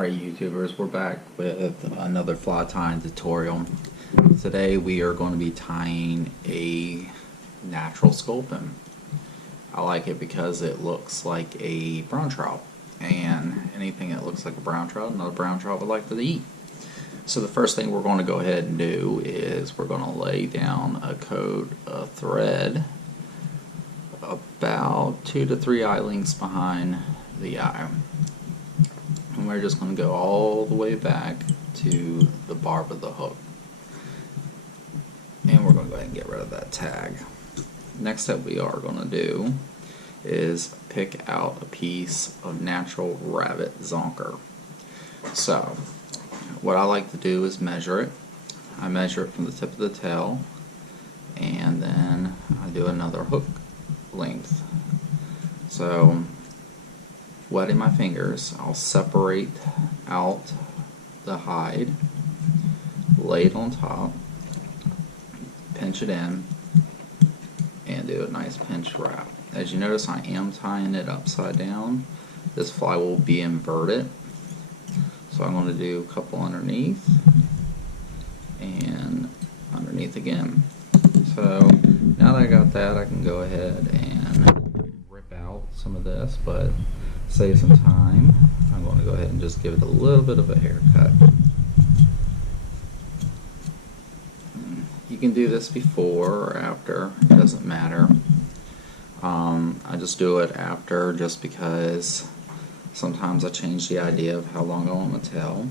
Alright YouTubers, we're back with another fly tying tutorial. Today we are going to be tying a natural sculpin. I like it because it looks like a brown trout, and anything that looks like a brown trout, another brown trout would like to eat. So the first thing we're going to go ahead and do is we're going to lay down a coat of thread about 2 to 3 eye lengths behind the eye. And we're just going to go all the way back to the barb of the hook. And we're going to go ahead and get rid of that tag. Next step we are going to do is pick out a piece of natural rabbit zonker. So what I like to do is measure it. I measure it from the tip of the tail, and then I do another hook length. So wetting my fingers, I'll separate out the hide, lay it on top, pinch it in, and do a nice pinch wrap. As you notice, I am tying it upside down. This fly will be inverted, so I'm going to do a couple underneath and underneath again. So now that I got that, I can go ahead and rip out some of this, but save some time, I'm going to go ahead and just give it a little bit of a haircut. You can do this before or after, it doesn't matter. I just do it after just because sometimes I change the idea of how long I want to tail.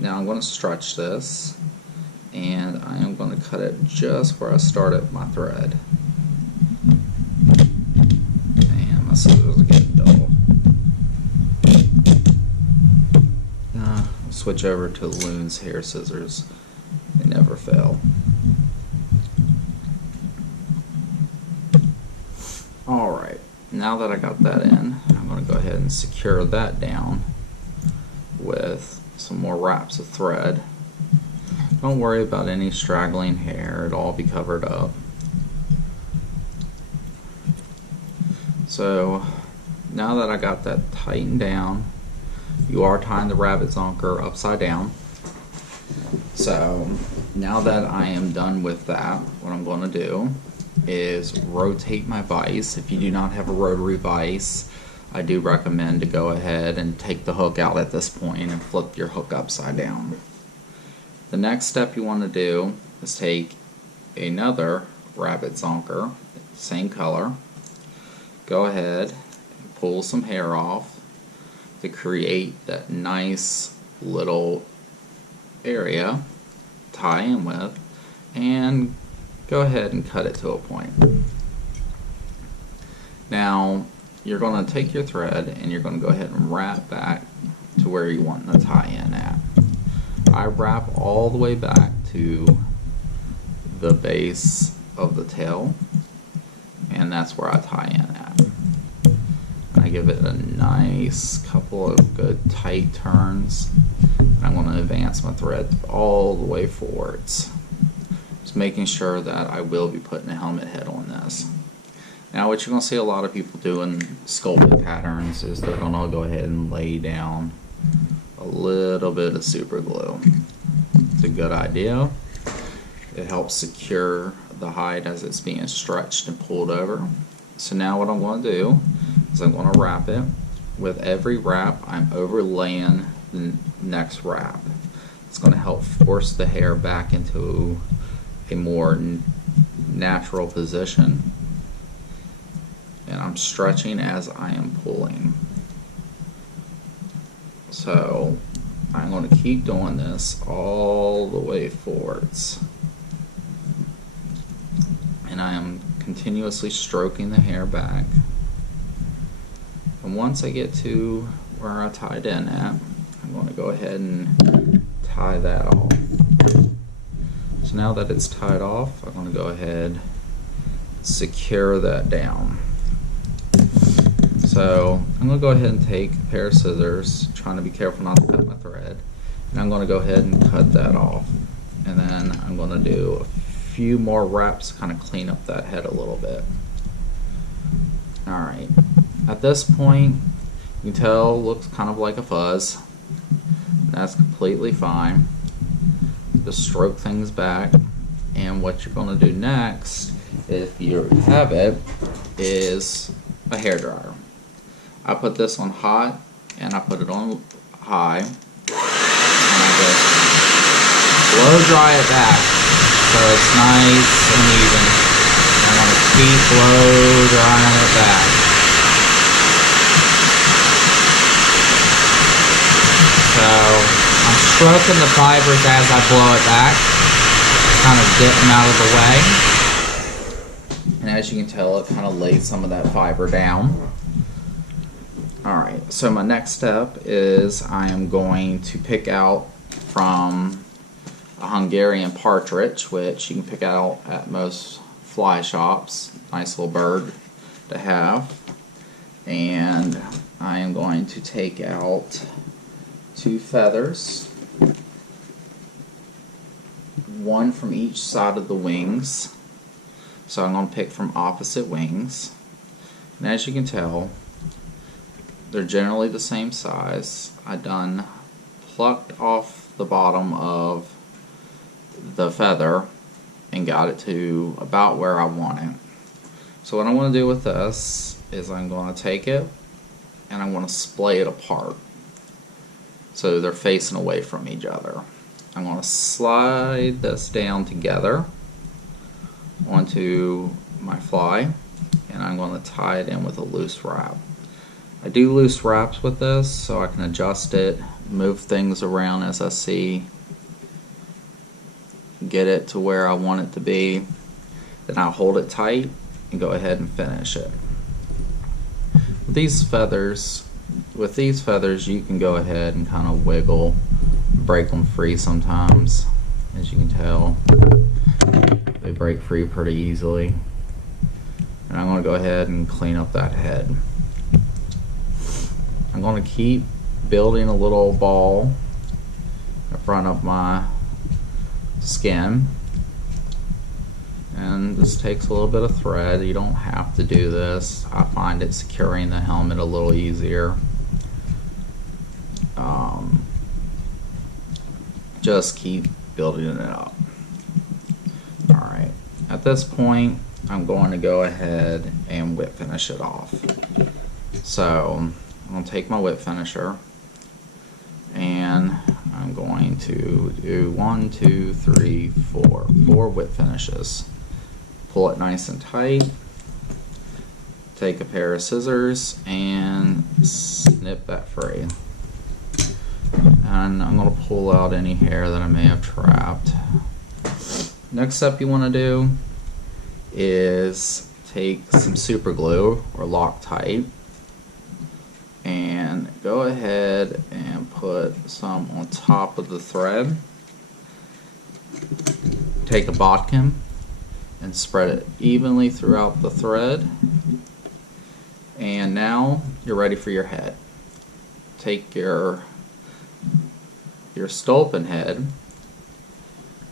Now I'm going to stretch this, and I am going to cut it just where I started my thread. And my scissors are getting dull. Switch over to Loon's hair scissors. They never fail. Alright, now that I got that in, I'm going to go ahead and secure that down with some more wraps of thread. Don't worry about any straggling hair, it'll all be covered up. So now that I got that tightened down, you are tying the rabbit zonker upside down. So now that I am done with that, what I'm going to do is rotate my vise. If you do not have a rotary vise, I do recommend to go ahead and take the hook out at this point and flip your hook upside down. The next step you want to do is take another rabbit zonker, same color, go ahead and pull some hair off to create that nice little area, tie in with, and go ahead and cut it to a point. Now you're going to take your thread and you're going to go ahead and wrap back to where you want the tie in at. I wrap all the way back to the base of the tail, and that's where I tie in at. I give it a nice couple of good tight turns, and I'm going to advance my thread all the way forwards, just making sure that I will be putting a helmet head on this. Now what you're going to see a lot of people do in sculpted patterns is they're going to go ahead and lay down a little bit of super glue. It's a good idea. It helps secure the hide as it's being stretched and pulled over. So now what I'm going to do is I'm going to wrap it. With every wrap, I'm overlaying the next wrap. It's going to help force the hair back into a more natural position. And I'm stretching as I am pulling. So I'm going to keep doing this all the way forwards. And I am continuously stroking the hair back. And once I get to where I tied in at, I'm going to go ahead and tie that off. So now that it's tied off, I'm going to go ahead and secure that down. So I'm going to go ahead and take a pair of scissors, trying to be careful not to cut my thread, and I'm going to go ahead and cut that off. And then I'm going to do a few more wraps to kind of clean up that head a little bit. Alright, at this point you can tell it looks kind of like a fuzz. That's completely fine. Just stroke things back. And what you're going to do next, if you have it, is a hairdryer. I put this on hot and I put it on high. And I just blow dry it back so it's nice and even. I'm going to keep blow drying it back. So I'm stroking the fibers as I blow it back, kind of get them out of the way. And as you can tell, it kind of lays some of that fiber down. Alright, so my next step is I am going to pick out from a Hungarian partridge, which you can pick out at most fly shops. Nice little bird to have. And I am going to take out 2 feathers, one from each side of the wings. So I'm going to pick from opposite wings. And as you can tell, they're generally the same size. I done plucked off the bottom of the feather and got it to about where I want it. So what I'm going to do with this is I'm going to take it and I'm going to splay it apart so they're facing away from each other. I'm going to slide this down together onto my fly and I'm going to tie it in with a loose wrap. I do loose wraps with this so I can adjust it, move things around as I see, get it to where I want it to be. Then I'll hold it tight and go ahead and finish it. With these feathers you can go ahead and kind of wiggle, break them free sometimes. As you can tell, they break free pretty easily. And I'm going to go ahead and clean up that head. I'm going to keep building a little ball in front of my skin, and this takes a little bit of thread. You don't have to do this. I find it securing the helmet a little easier. Just keep building it up. Alright, at this point I'm going to go ahead and whip finish it off. So I'm going to take my whip finisher and I'm going to do 1, 2, 3, 4 whip finishes. Pull it nice and tight, take a pair of scissors and snip that free. And I'm going to pull out any hair that I may have trapped. Next step you want to do is take some super glue or Loctite and go ahead and put some on top of the thread. Take a bodkin and spread it evenly throughout the thread. And now you're ready for your head. Take your Sculpin head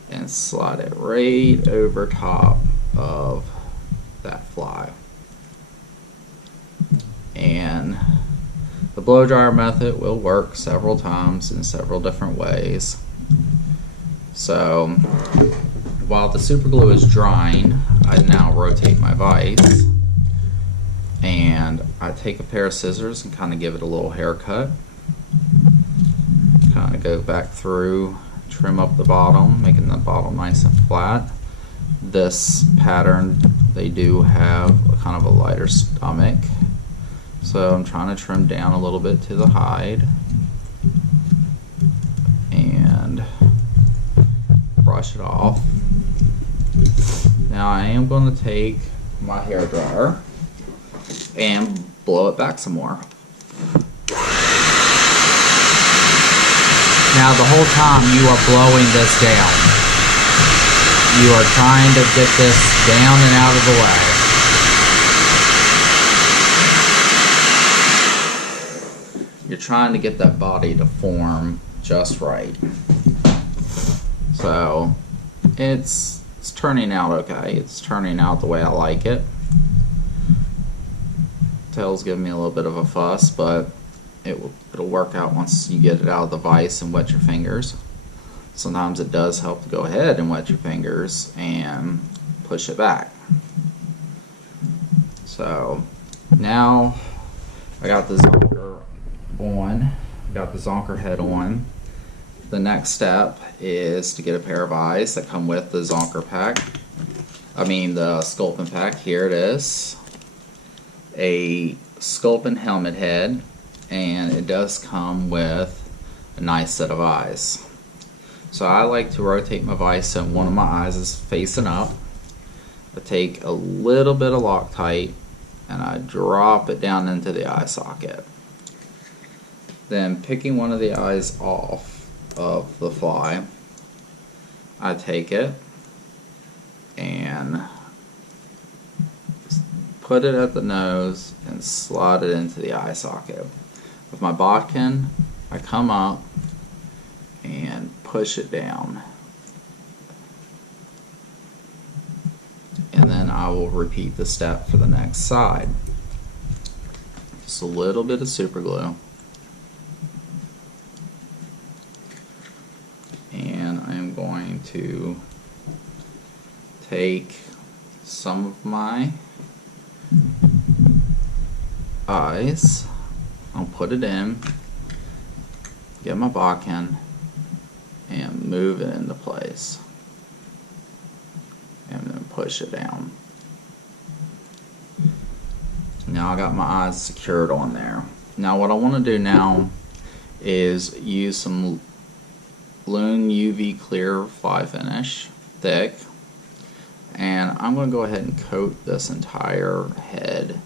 and slide it right over top of that fly. And the blow dryer method will work several times in several different ways. So while the super glue is drying, I now rotate my vise and I take a pair of scissors and kind of give it a little haircut. Kind of go back through, trim up the bottom, making the bottom nice and flat. This pattern, they do have a kind of a lighter stomach, so I'm trying to trim down a little bit to the hide and brush it off. Now I am going to take my hair dryer and blow it back some more. Now the whole time you are blowing this down, you are trying to get this down and out of the way. You're trying to get that body to form just right. So it's turning out okay. It's turning out the way I like it. Tail's giving me a little bit of a fuss, but it'll work out once you get it out of the vise and wet your fingers. Sometimes it does help to go ahead and wet your fingers and push it back. So now I got the zonker on, got the zonker head on. The next step is to get a pair of eyes that come with the zonker pack. I mean the Sculpin pack. Here it is. A Sculpin helmet head, and it does come with a nice set of eyes. So I like to rotate my vise so one of my eyes is facing up. I take a little bit of Loctite and I drop it down into the eye socket. Then picking one of the eyes off of the fly, I take it and put it at the nose and slide it into the eye socket. With my bodkin, I come up and push it down. And then I will repeat the step for the next side. Just a little bit of super glue. And I'm going to take some of my eyes, I'll put it in, get my bodkin, and move it into place. And then push it down. Now I got my eyes secured on there. Now what I want to do now is use some Loon UV clear fly finish, thick, and I'm going to go ahead and coat this entire head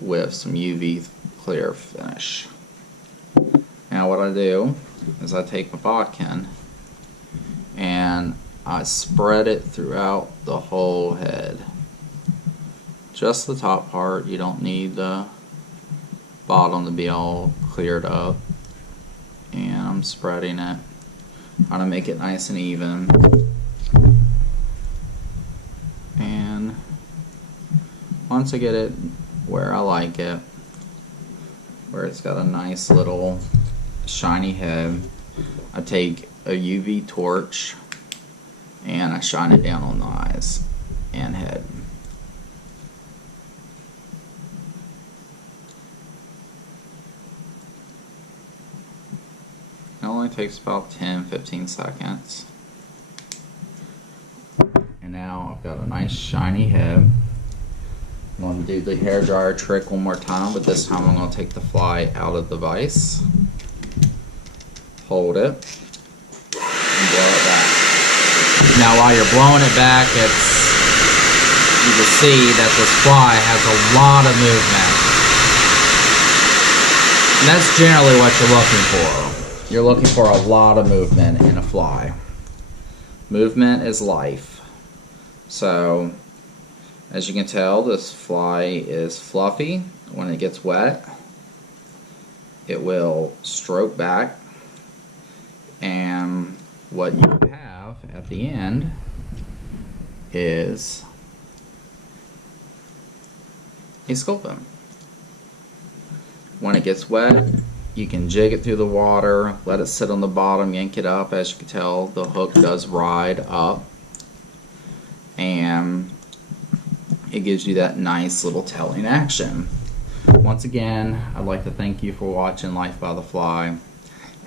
with some UV clear finish. Now what I do is I take my bodkin and I spread it throughout the whole head. Just the top part. You don't need the bottom to be all cleared up. And I'm spreading it. Trying to make it nice and even. And once I get it where I like it, where it's got a nice little shiny head, I take a UV torch and I shine it down on the eyes and head. It only takes about 10-15 seconds. And now I've got a nice shiny head. I'm going to do the hairdryer trick one more time, but this time I'm going to take the fly out of the vise, hold it, and blow it back. Now while you're blowing it back, you can see that this fly has a lot of movement. And that's generally what you're looking for. You're looking for a lot of movement in a fly. Movement is life. So, as you can tell, this fly is fluffy. When it gets wet, it will stroke back, and what you have at the end is a Sculpin. When it gets wet, you can jig it through the water, let it sit on the bottom, yank it up. As you can tell, the hook does ride up, and it gives you that nice little telling action. Once again, I'd like to thank you for watching Life by the Fly,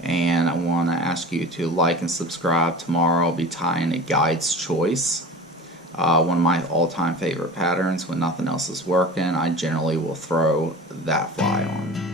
and I want to ask you to like and subscribe. Tomorrow I'll be tying a guide's choice. One of my all-time favorite patterns. When nothing else is working, I generally will throw that fly on.